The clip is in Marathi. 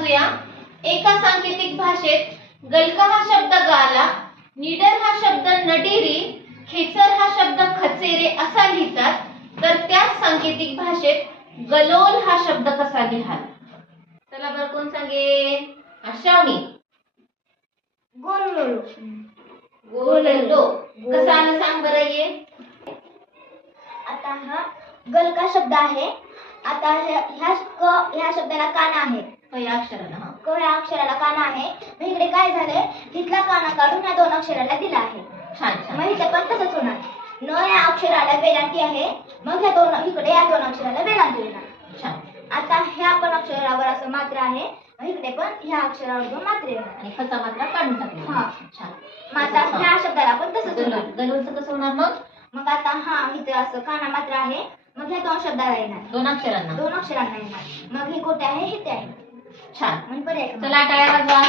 वाचूया. एका सांकेतिक भाषेत गलका हा शब्द गाला, निडर हा शब्द नडीरी, खेचर हा शब्द खचेरे असा लिहितात, तर त्याच सांकेतिक भाषेत गलोल हा शब्द कसा लिहाल? चला बरं, कोण सांगेल? श्रावणी. गोललो. गोललो कसा आलं सांग बरं ये. आता हा गलका शब्द आहे. आता ह्या शब्दाला कान आहे. पहिल्या अक्षराला. हा, क या अक्षराला कान आहे. मग इकडे काय झालंय, तिथला काना काढून या दोन अक्षराला दिला आहे. छान छान. मग इथे पण तसंच होणार. न या अक्षराला वेलांटी आहे, मग या दोन इकडे या दोन अक्षराला वेलांटी येणार. छान. आता ह्या पण अक्षरावर असं मात्र आहे, मग इकडे पण ह्या अक्षरावर दोन मात्रे येणार. आणि खचा मात्रा काढून टाकली. हा. छान. मग आता ह्या शब्दाला पण तसंच होणार. गलोलचं कसं होणार मग? मग आता हा इथे असं काना मात्र आहे, मग ह्या दोन शब्दाला येणार. दोन अक्षरांना. दोन अक्षरांना येणार. मग हे कोठे आहे, हे ते आहे. छान. मग पर्याय चला टाळ्या वाजवा.